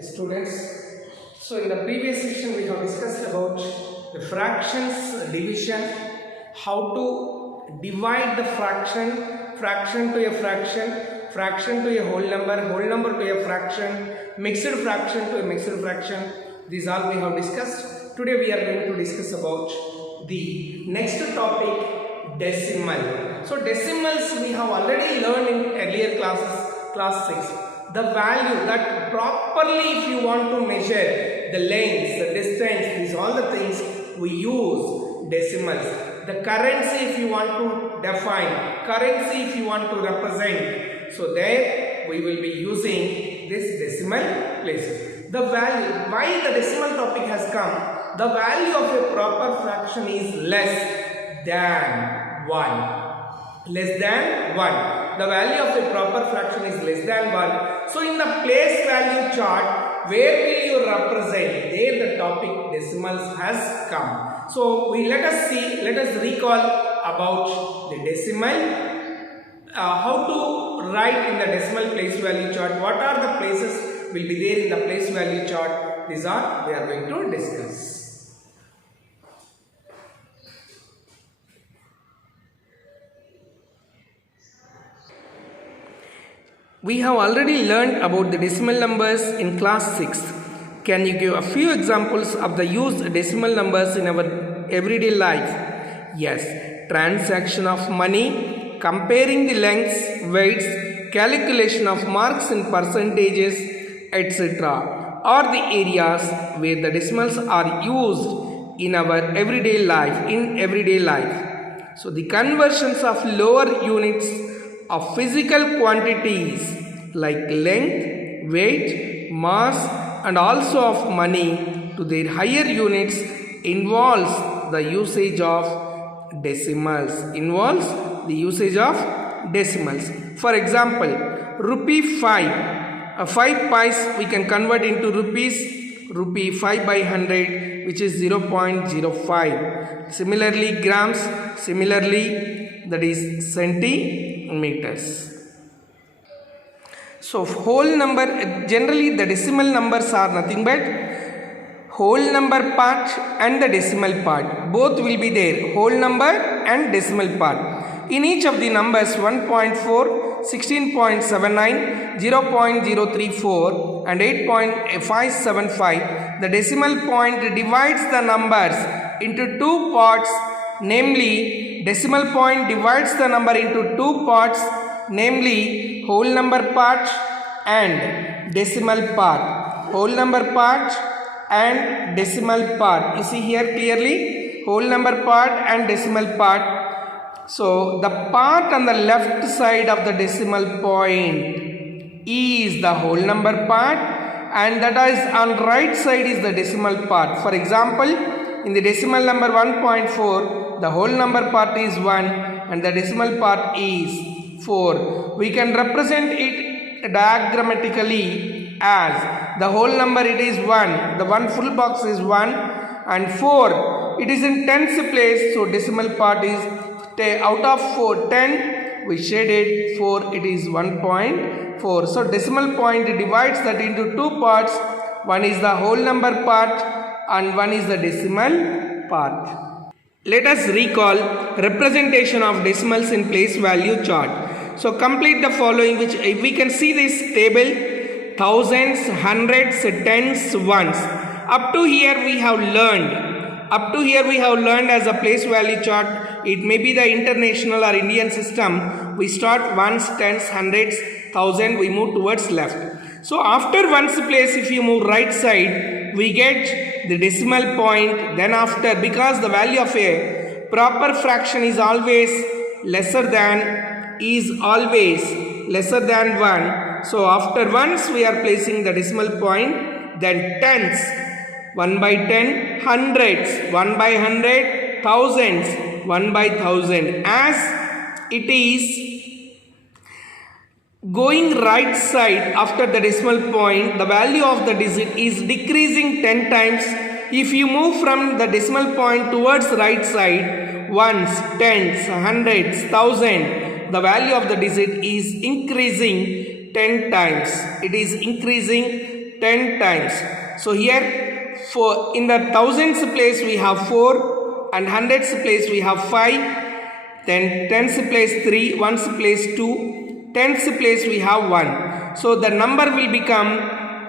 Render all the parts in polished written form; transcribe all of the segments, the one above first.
Students, so in the previous session we have discussed about the fractions division, how to divide the fraction to a fraction to a whole number to a fraction, mixed fraction to a mixed fraction. These all we have discussed. Today we are going to discuss about the next topic, decimal. So decimals we have already learned in earlier classes, class 6. The value that properly, if you want to measure the length, the distance, these all the things we use decimals. The currency if you want to define, currency if you want to represent, so there we will be using this decimal places. The value, why the decimal topic has come, the value of a proper fraction is less than 1. Less than 1. The value of a proper fraction is less than 1. So in the place value chart, where will you represent? There the topic decimals has come. So let us recall about the decimal. How to write in the decimal place value chart. What are the places will be there in the place value chart? These are we are going to discuss. We have already learned about the decimal numbers in class 6. Can you give a few examples of the used decimal numbers in our everyday life? Yes, transaction of money, comparing the lengths, weights, calculation of marks in percentages, etc. are the areas where the decimals are used in our everyday life. So the conversions of lower units of physical quantities like length, weight, mass and also of money to their higher units involves the usage of decimals. For example, rupee 5. 5 pice we can convert into rupees. Rupee 5 by 100 which is 0.05. Similarly grams, that is centimeters. So whole number, generally the decimal numbers are nothing but whole number part and the decimal part. Both will be there, whole number and decimal part. In each of the numbers 1.4, 16.79, 0.034 and 8.575, the decimal point divides the numbers into two parts, namely decimal point divides the number into two parts, namely whole number part and decimal part. Whole number part and decimal part. You see here clearly, whole number part and decimal part. So the part on the left side of the decimal point is the whole number part, and that is on right side is the decimal part. For example, in the decimal number 1.4, the whole number part is 1 and the decimal part is 4. We can represent it diagrammatically as the whole number it is 1, the one full box is 1 and 4 it is in tens place, so decimal part is out of 4, 10 we shaded 4, it is 1.4. So decimal point divides that into two parts, one is the whole number part and one is the decimal part. Let us recall representation of decimals in place value chart. So complete the following, which if we can see this table, thousands, hundreds, tens, ones. Up to here we have learned as a place value chart. It may be the international or Indian system. We start ones, tens, hundreds, thousand, we move towards left. So after ones place, if you move right side, we get the decimal point. Then after, because the value of a proper fraction is always lesser than 1. So after ones we are placing the decimal point, then tens, 1 by 10, hundreds, 1 by 100, thousands, 1 by 1000. As it is going right side after the decimal point, the value of the digit is decreasing 10 times. If you move from the decimal point towards right side, ones, tens, hundreds, thousand, the value of the digit is increasing 10 times. It is increasing 10 times. So here for in the thousands place we have 4 and hundreds place we have 5, then tens place 3, ones place 2, tens place we have 1. So the number will become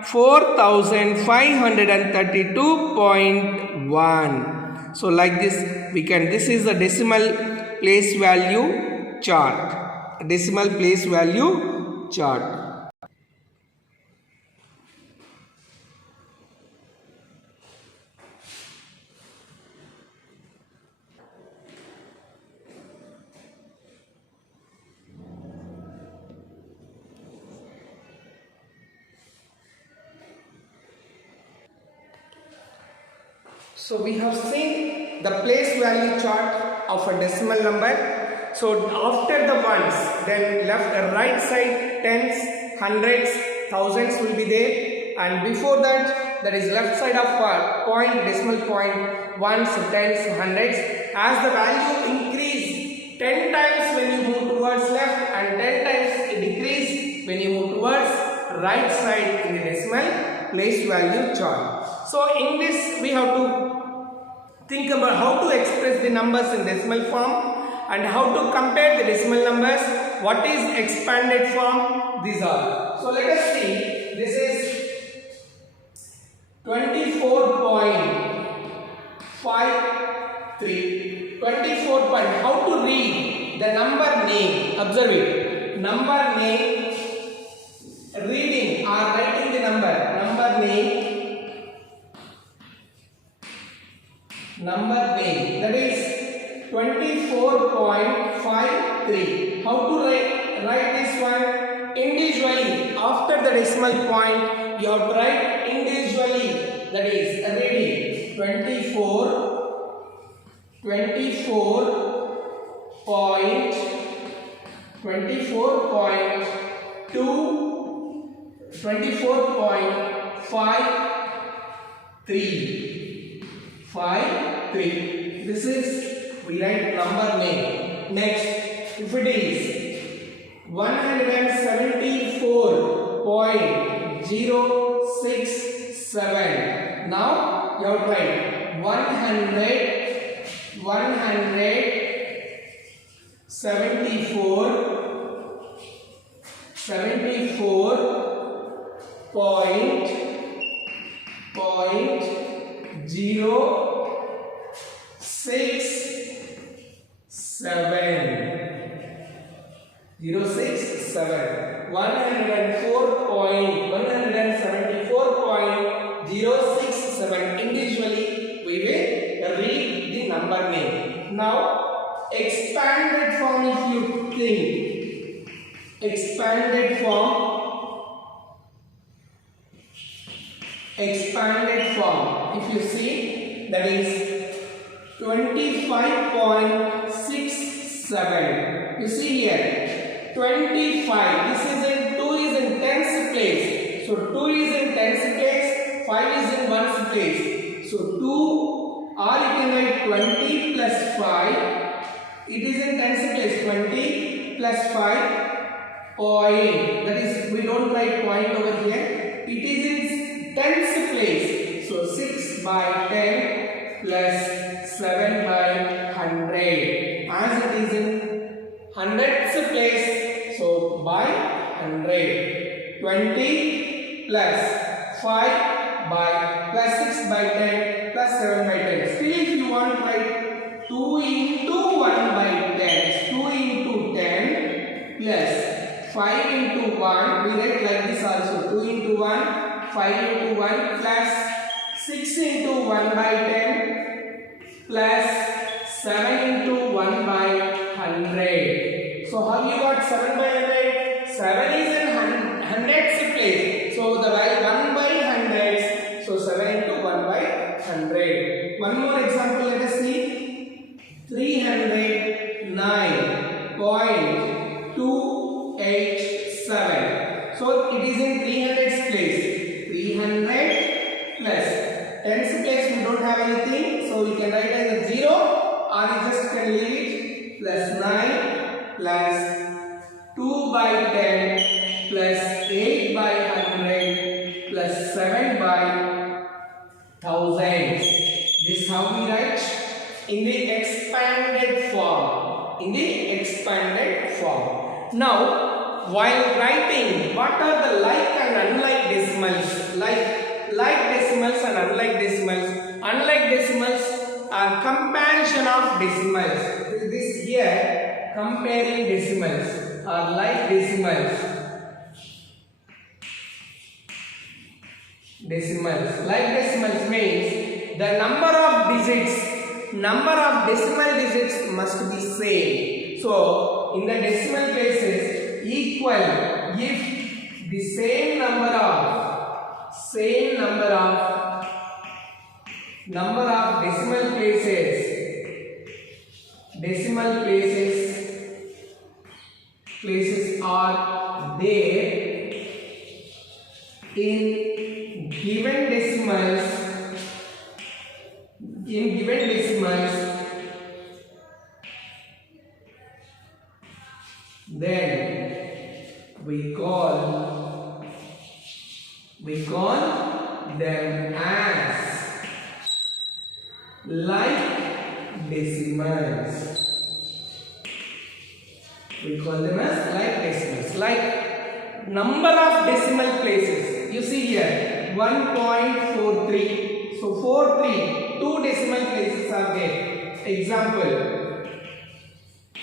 4532.1. So like this we can, this is the decimal place value chart. Decimal place value chart. So we have seen the place value chart of a decimal number. So after the ones, then left right side tens, hundreds, thousands will be there, and before that is left side of point, decimal point, ones, tens, hundreds. As the value increase 10 times when you move towards left and 10 times it decrease when you move towards right side in the decimal place value chart. So in this we have to think about how to express the numbers in decimal form and how to compare the decimal numbers. What is expanded form? These are. So let us see. This is 24.53. 24 point. How to read the number name? Observe it. Number name. Reading or writing the number. Number name. Number name, that is 24.53. How to write this one? Individually. After the decimal point, you have to write individually. That is reading 24.53. This is, we write number name. Next, if it is 174.067, now you have to write 174.067. Individually we will read the number name. Now expanded form, if you think, expanded form, if you see, that is 25.67. You see here 25. This is in 2 is in tens place. So 2 is in tens place, 5 is in ones place. So 2, or you can write 20 plus 5. It is in tens place. 20 plus 5 point. That is, we don't write point over here. It is in tens place. So 6 by 10 plus 7 by 100. As it is in hundreds place. So by 100. 20 plus 5 by plus 6 by 10 plus 7 by 10. Still if you want to write 2 into 1 by 10, 2 into 10 plus 5 into 1, we write like this also, 2 into 1, 5 into 1 plus 6 into 1 by 10 plus 7 into 1 by 100. So how you got 7 by 100? 7 is in hundreds place. So the value 1 by hundreds. So 7 into 1 by 100. One more example, let us see. 309.287. So it is in 300s place. 300 plus tens place, we don't have anything. So we can write as a 0, or you just can leave it. Plus 9 plus 2 by 10 plus 8 by 100 plus 7 7 by 1000. This how we write in the expanded form. In the expanded form. Now, while writing, what are the like and unlike decimals? Like decimals and unlike decimals. Unlike decimals are comparison of decimals. This here comparing decimals are like decimals. Decimals. Like decimals means the number of decimal digits must be same. So in the decimal places equal if the same number of decimal places are there in given decimals, then we call them as like decimals. We call them as like decimals. Like number of decimal places. You see here 1.43. So 43, 2 decimal places are there. Example.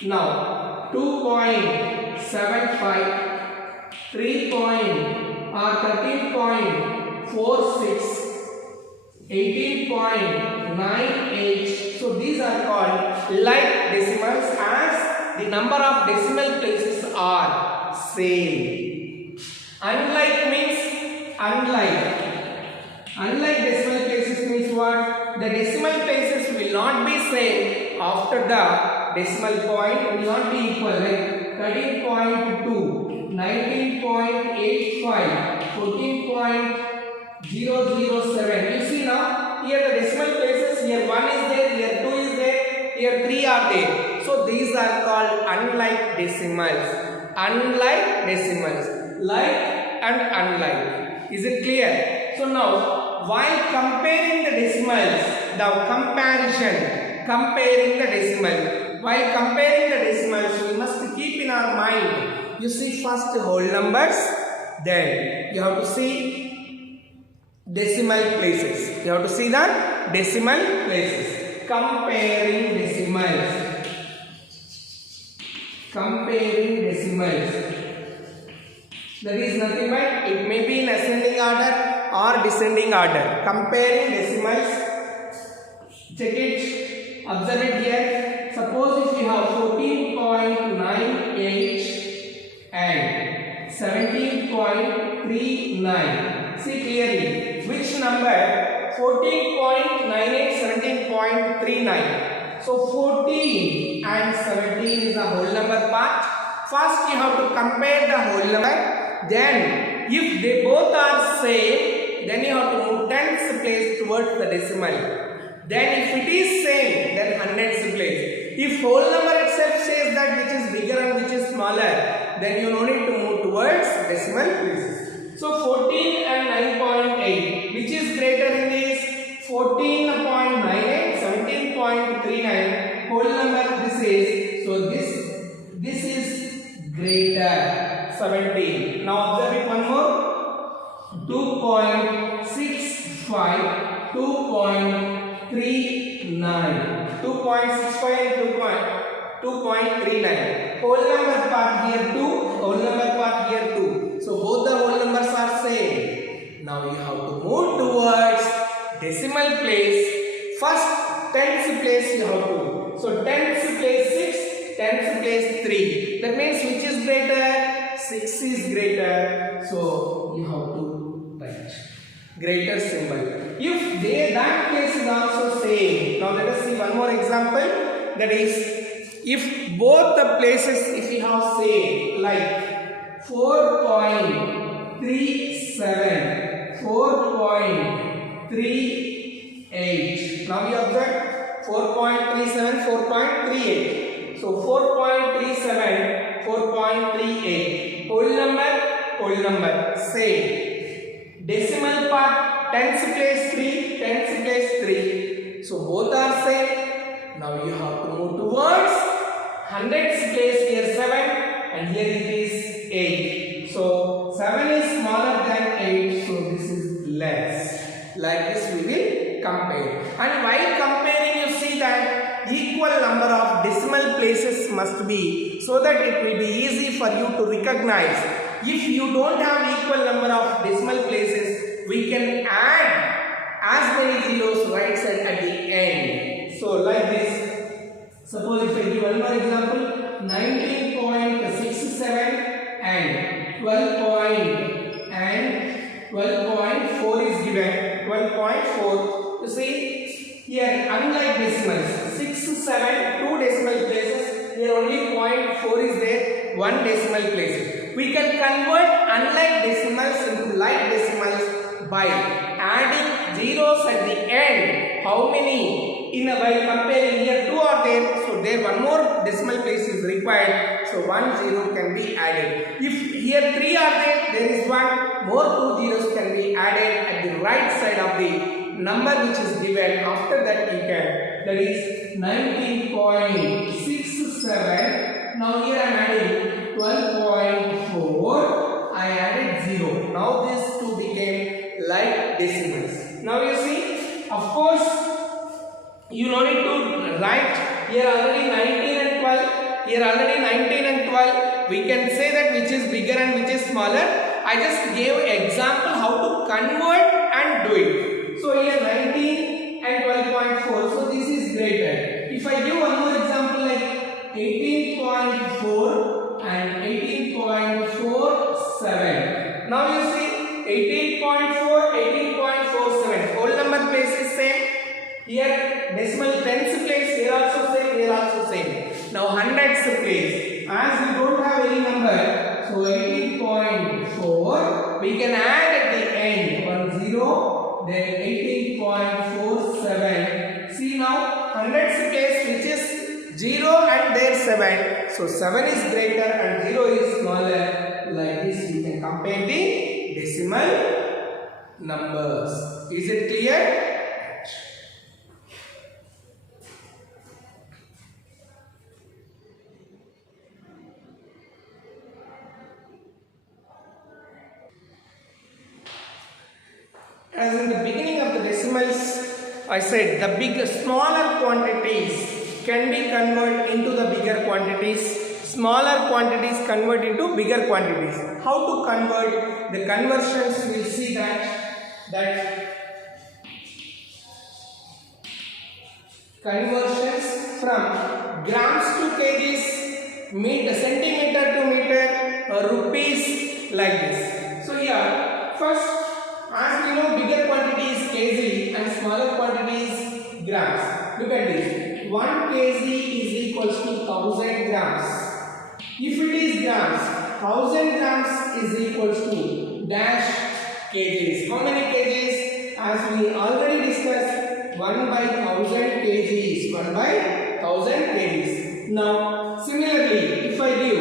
Now 2.75, 13.46, 18.98. So these are called like decimals as the number of decimal places are same. Unlike means unlike. Unlike decimal places means what? The decimal places will not be same after the decimal point will not be equal, like 13.2, 19.85, 14.007. You see now, here the decimal places, here 1 is there, here 2 is there, here 3 are there. So these are called unlike decimals. Unlike decimals. Like and unlike. Is it clear? So now, while comparing the decimals, comparing the decimal. While comparing the decimals, we must keep in our mind. You see first whole numbers, then you have to see decimal places. You have to see the decimal places. Comparing decimals. That is nothing but it may be in ascending order or descending order. Comparing decimals. Check it. Observe it here. Suppose if you have 14.98 and 17.39. See clearly which number 14.98, 17.39. So 14 and 17 is the whole number part. First you have to compare the whole number. Then if they both are same, then you have to move tens place towards the decimal. Then if it is same, then hundreds place. If whole number itself says that which is bigger and which is smaller, then you no need to move towards decimal places. So 14 and 9.8, which is greater in this? 14.98, 17.39, whole number this is. So this is greater 17. Now observe it one more. 2.65, 2.39. 2.65 and 2.39. Whole number part here 2, whole number part here 2. So both the whole numbers are same. Now you have to move towards decimal place. First tens place you have to. So tens place 6, tens place 3. That means which is greater? 6 is greater. So you have to write greater symbol. If that place is also same. Now let us see one more example. That is, if both the places, if you have same, like 4.37, 4.38. Now we observe 4.37, 4.38. So 4.37, 4.38. Whole number, same. Decimal part, tens place 3, tens place 3. So both are same. Now you have to move towards hundreds place, here 7 and here it is 8. So 7 is smaller than 8, so this is less. Like this we will compare. And while comparing, you see that equal number of decimal places must be, so that it will be easy for you to recognize. If you don't have equal number of decimal places, we can add as many zeros right side at the end. So like this. Suppose if I give one more example, 19.67 and 12.4 is given. 12.4. You see here, unlike decimals, 6, 7, 2 decimal places. Here only 0.4 is there, 1 decimal place. We can convert unlike decimals into like decimals by adding zeros at the end. How many? While comparing, here 2 are there, so there one more decimal place is required, so 1 zero can be added. If here 3 are there, there is 1 more 2 zeros can be added at the right side of the number which is given. After that you can, that is 19.67. Now here I am adding 12.4. I added 0. Now these two became like decimals. Now you see, of course, you no need to write here already 19 and 12. Here already 19 and 12. We can say that which is bigger and which is smaller. I just gave example how to convert and do it. So here 19 and 12.4. So this is greater. If I give one more example like 18.4 and 18.47. Now you see 18.4, 18.47. Whole number place is same. Here decimal tens place, here also same, here also same. Now hundreds place, as we don't have any number, so 18.4, we can add at the end 1 0, then 18.47. See now hundreds place which is 0 and there 7. So 7 is greater and 0 is smaller. Like this we can compare the decimal numbers. Is it clear? As in the beginning of the decimals, I said the smaller quantities can be converted into the bigger quantities. Smaller quantities convert into bigger quantities. How to convert? The conversions we will see that conversions from grams to kgs, centimeter to meter, rupees, like this. So here first, as we know, bigger quantity is kg and smaller quantity is grams. Look at this. 1 kg is equals to 1000 grams. If it is grams, 1000 grams is equals to dash kgs. How many kgs? As we already discussed, 1 by 1000 kgs. 1 by 1000 kgs. Now, similarly, if I give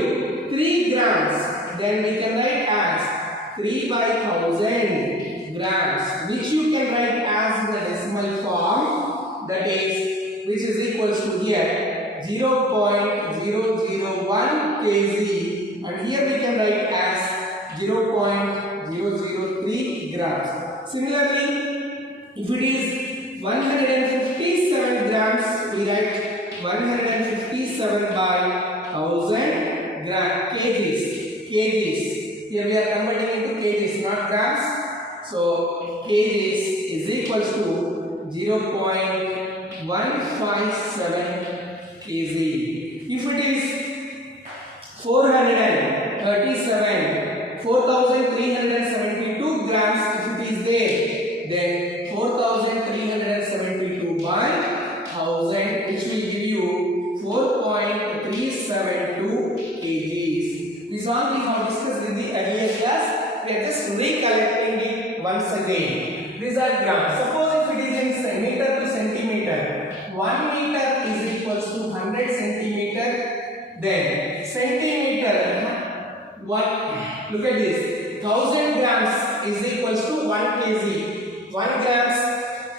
3 grams, then we can write as 3 by 1000 grams, which you can write as the decimal form, that is, which is equals to here 0.001 kg, and here we can write as 0.003 grams. Similarly, if it is 157 grams, we write 157 by 1000 kgs. Here we are converting into kgs, not grams. So kgs is equals to 0.157 kg. If it is 4372 grams, if it is there, then 4372 by 1000, which will give you 4.372 kgs. This one we have discussed in the earlier class. We are just recollecting it once again. These are grams. Suppose if it is in meter to centimeter, 1 meter is equals to 100 centimeter. Then centimeter, what? Look at this. 1000 grams is equals to 1 1 kg. 1 grams,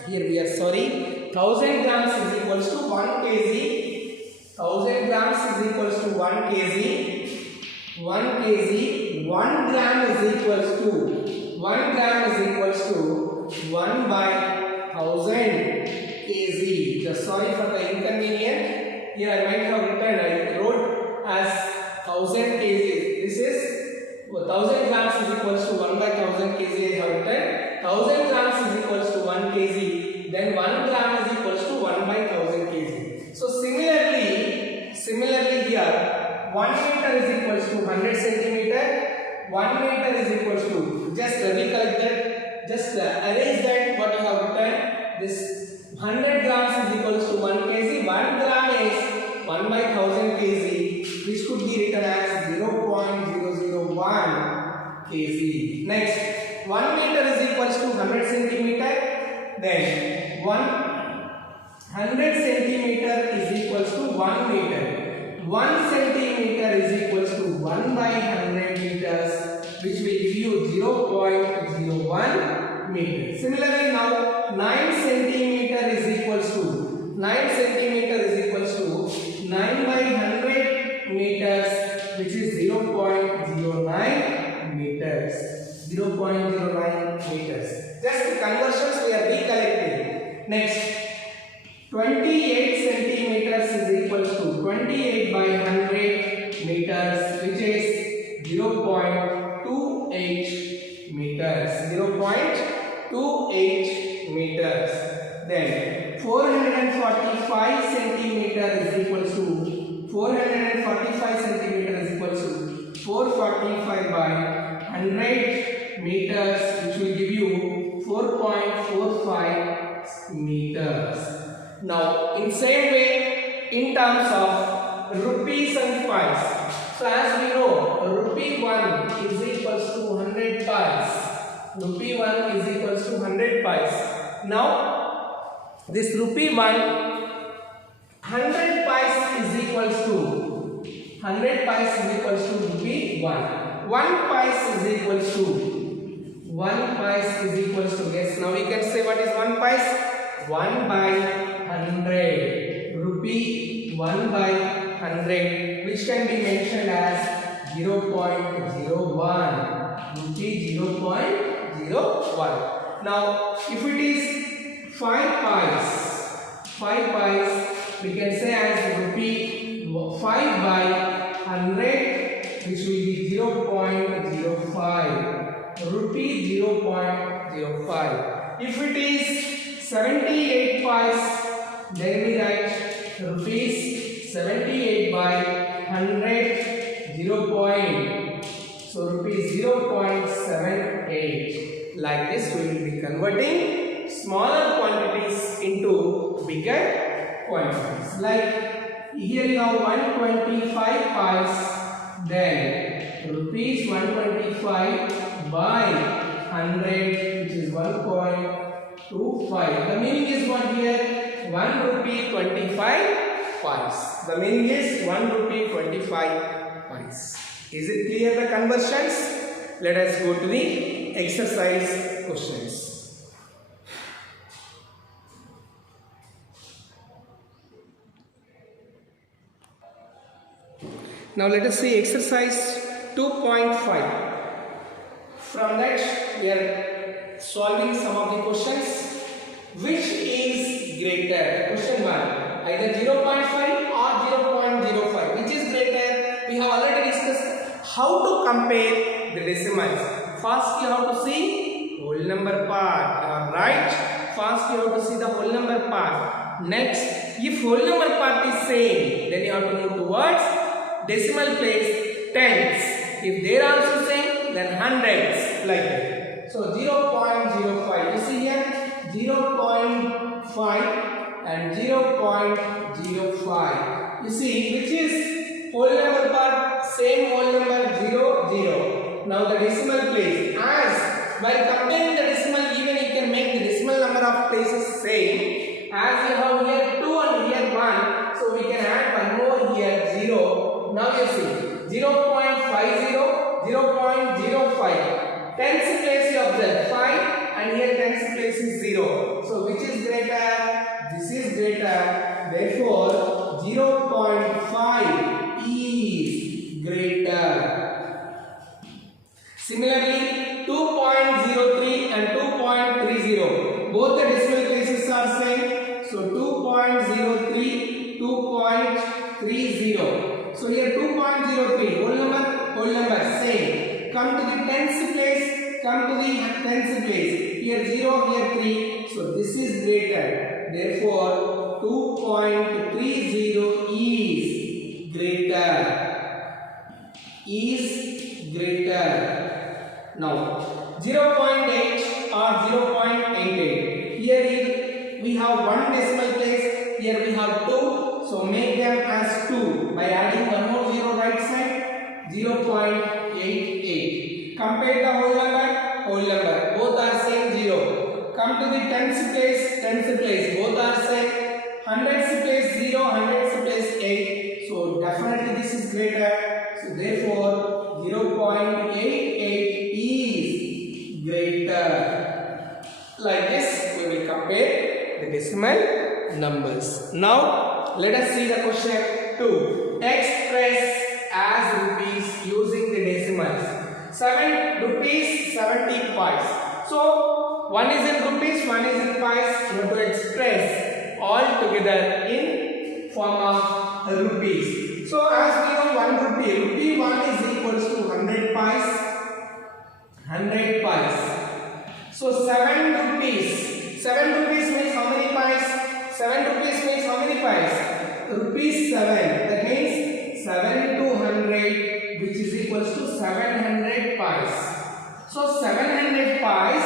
here we are sorry, 1000 grams is equals to 1 kg. 1000 grams is equals to 1 kg. 1 kg, 1 gram is equals to 1 gram is equals to 1 by 1000 kg. Just sorry for the inconvenience. Here I might have written, I wrote as 1000 kg. This is 1000 grams is equals to 1 by 1000 kg. I have written 1000 grams is equals to 1 kg. Then 1 gram is equals to 1 by 1000 kg. So similarly here 1 meter is equals to 100 centimeter. 1 meter is equals to, just recollect that, just arrange that what you have written. This 100 grams is equals to 1 kg. 1 gram is 1 by 1000 kg, which could be written as 0.001 kg. Next, 1 meter is equals to 100 centimeter. Then 100 centimeter is equals to 1 meter. 1 centimeter is equals to 1 by 100 meters, which will give you 0.01 meter. Similarly, now 9 centimeter is equals to 9 centimeter is equals to 9 by 100 meters, which is 0.09 meters. 0.09 meters. Just the conversions we are recollecting. Next, 28 centimeters is equals to 28 by 100 meters, which is 0.28 meters. 0.28 meters. Then 445 centimeter is equals to 445 centimeter is equals to 445 by 100 meters, which will give you 4.45 meters. Now, in same way, in terms of rupees and pies. So, as we know, rupee 1 is equals to 100 pies. Rupee 1 is equals to 100 pies. Now, this rupee 1, 100 pies is equals to 100 pies is equals to rupee 1. 1 pies is equals to 1 pies is equals to, yes, now we can say what is 1 pies? 1 by 100. Rupee 1 by 100, which can be mentioned as 0.01. Rupee 0.01. Now, if it is 5 pies, we can say as rupee 5 by 100, which will be 0.05. Rupee 0.05. If it is 78 pies, then we write rupees 78 by 100, 0. So rupees 0.78. Like this, we will be converting smaller quantities into bigger quantities. Like here you have 125 pies, then rupees 125 by 100, which is 1.25. The meaning is what here? 1 rupee 25 pies. The meaning is 1 rupee 25 pies. Is it clear the conversions? Let us go to the exercise questions. Now let us see exercise 2.5. From that we are solving some of the questions. Which is greater? Question 1. Either 0.5 or 0.05. Which is greater? We have already discussed how to compare the decimals. First you have to see whole number part. Right? First you have to see the whole number part. Next, if whole number part is same, then you have to move towards decimal place tens. If they are also same, then hundreds, like that. So 0.05. You see here 0.5 and 0.05. You see which is whole number part? Same whole number 0, 0. Now the decimal place, as while comparing the decimal, even you can make the decimal number of places same. As you have here 2 and here 1, so we can add one more here 0. Now you see 0.50, 0.05. Tens place you observe 5 and here tens place is 0. So which is greater? This is greater. Therefore 0.5 is greater. Similarly 2.03 and 2.30, both the decimal places are same. So 2.03, 2.30. So here 2.03, whole number same. Come to the tens place, come to the tens place. Here 0, here 3. So this is greater. Therefore 2.30 is greater. Is greater. Now 0.8 or 0.88. Here we have one decimal place. Here we have 2. So make them as 2 by adding one more 0 right side. 0.88. Compare the whole number. Both are same 0. Come to the tens place. Both are same. Hundreds place 0, hundreds place 8. So definitely this is greater. So therefore 0.88 is greater. Like this we will compare the decimal numbers. Now let us see the question 2. Express as rupees using the decimals. 7 rupees 70 pies. So one is in rupees, one is in pies. You have to express all together in form of rupees. So as we know 1 rupee, rupee 1 is equals to 100 pies. 100 pies. So 7 rupees. 7 rupees means how many pies? 7 rupees means how many pies? Rupees 7. That means 7 to 100, which is equals to 700 pies. So 700 pies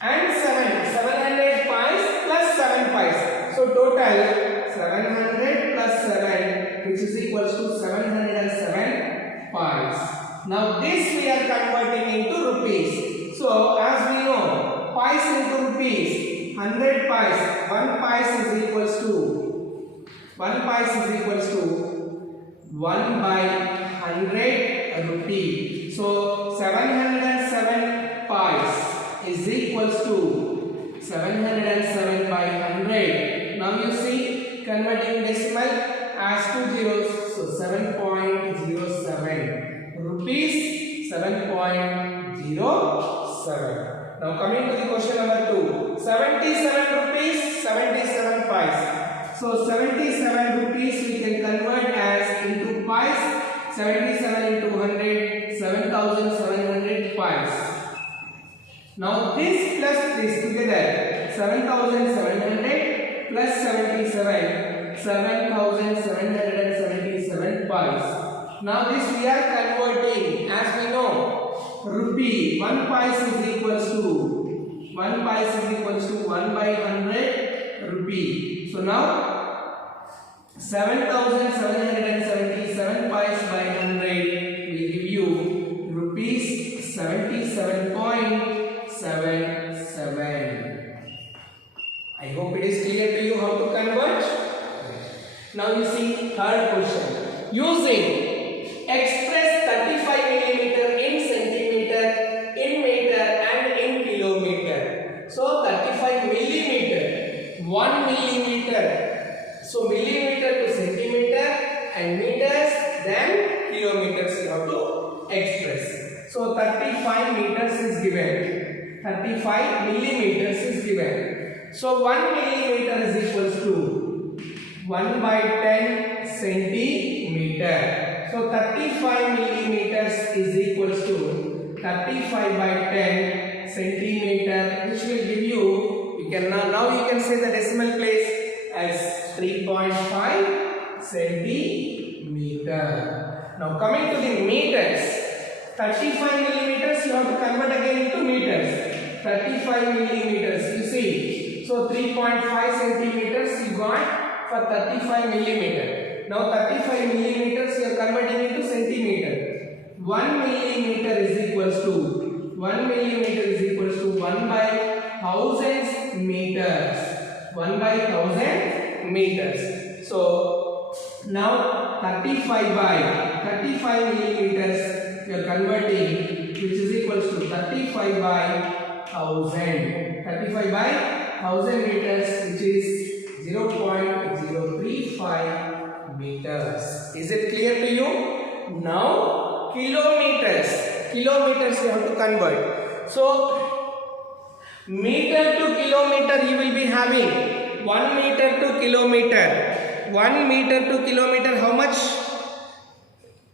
and 700 pies plus 7 pies. So total 700 plus 7, which is equals to 707 pies. Now this we are converting into rupees. So as we know, pies into rupees, 100 pies, 1 pies is equals to 1 pies is equals to 1 by 100 rupee. So 707 pies is equals to 707 by 100. Now you see, converting decimal as 2 zeros, so 7.07 rupees, 7.07. Now coming to the question number 2. 77 rupees, 77 pies. So 77 rupees we can convert as into pies. 77 into 100, 7,700 pies. Now this plus this together, 7,700 plus 77, 7,777 pies. Now this we are converting, as we know, rupee, 1 pies is equals to 1 pies is equals to 1 by 100 rupee. So now 7,777 pies by 100 will give you rupees 77.77. I hope it is clear to you how to convert. Now you see third question. Using express 35 millimeter in centimeter, in meter and in kilometer. So 35 millimeter, 1 millimeter. So millimeter to centimeter and meters, then kilometers you have to express. So 35 meters is given. 35 millimeters is given. So 1 millimeter is equals to 1 by 10 centimeter. So 35 millimeters is equals to 35 by 10 centimeter, which will give you, you can now you can say the decimal place as 3.5 centimeter. Now coming to the meters, 35 millimeters you have to convert again into meters. 35 millimeters, you see. So 3.5 centimeters you got for 35 millimeter. Now 35 millimeters you are converting into centimeter. 1 millimeter is equals to 1 millimeter is equals to 1 by 1000 meters. 1 by 1000 meters. So now 35 millimeters you are converting, which is equals to 35 by 1000. 35 by 1000 meters, which is 0.035 meters. Is it clear to you? Now kilometers. Kilometers you have to convert. So meter to kilometer you will be having 1 meter to kilometer. 1 meter to kilometer, how much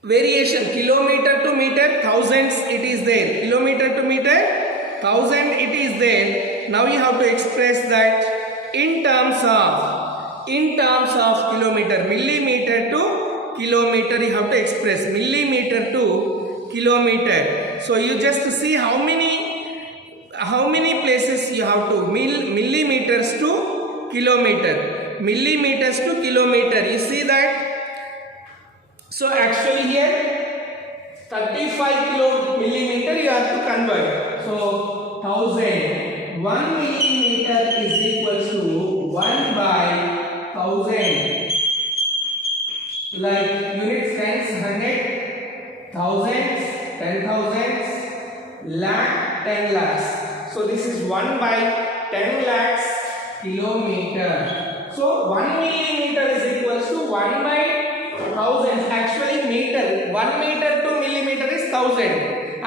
variation? Kilometer to meter, thousands it is there. Kilometer to meter, 1000 it is there. Now you have to express that in terms of kilometer. Millimeter to kilometer you have to express. Millimeter to kilometer. So you just see how many places you have to. Millimeters to kilometer. Millimeters to kilometer. You see that? So actually here 35 millimeter you have to convert. So 1000. 1 millimeter is equals to 1 by 1000. Like units tens, 100, thousands, 10,000s, lakh, 10 lakhs. So this is 1 by 10 lakhs kilometer. So 1 millimeter is equals to 1 by 1000. Actually meter, 1 meter to millimeter is 1000.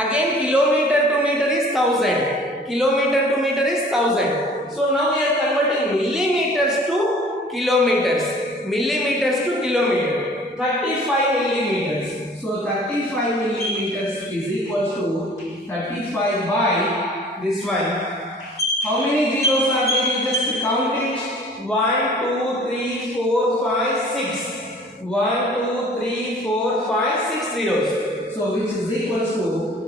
Again kilometer to meter is 1000. Kilometer to meter is 1000. So now we are converting millimeters to kilometers. Millimeters to kilometer. 35 millimeters. So 35 millimeters is equals to 35 by this one. How many zeros are there? You just count it. 1, 2, 3, 4, 5, 6. 1, 2, 3, 4, 5, 6 zeros. So which is equals to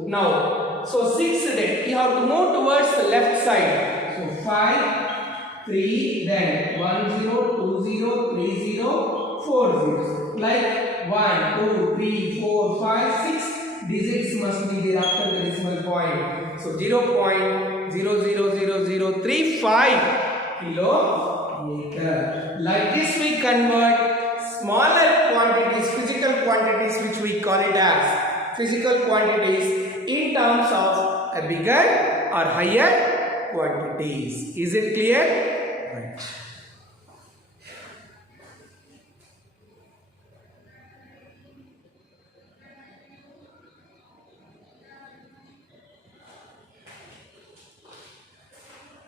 now. So 6 then you have to move towards the left side. So 5, 3, then 1 0, 2 0, 3 0, 4 zeros. Like 1, 2, 3, 4, 5, 6 digits must be there after the decimal point. So 0.000035 kilometer. Like this we convert smaller quantities, physical quantities, which we call it as physical quantities, in terms of a bigger or higher quantities. Is it clear? Right.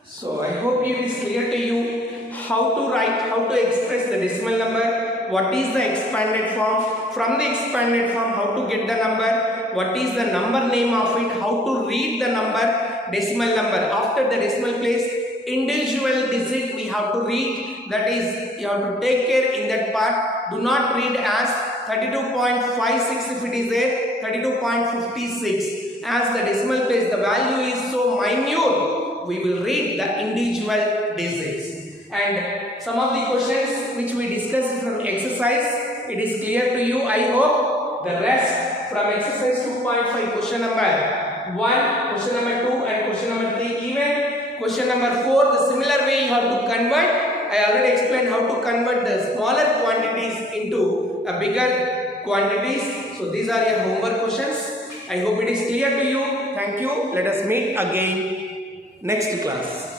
So I hope it is clear to you how to write, how to express the decimal number, what is the expanded form, from the expanded form how to get the number, what is the number name of it, how to read the number, decimal number. After the decimal place, individual digit we have to read, that is you have to take care in that part. Do not read as 32.56 if it is there, 32.56, as the decimal place the value is so minute, we will read the individual digits. And some of the questions which we discussed from exercise, it is clear to you, I hope. The rest from exercise 2.5, question number 1, question number 2 and question number 3, even question number 4, the similar way you have to convert. I already explained how to convert the smaller quantities into a bigger quantities. So these are your homework questions. I hope it is clear to you. Thank you. Let us meet again next class.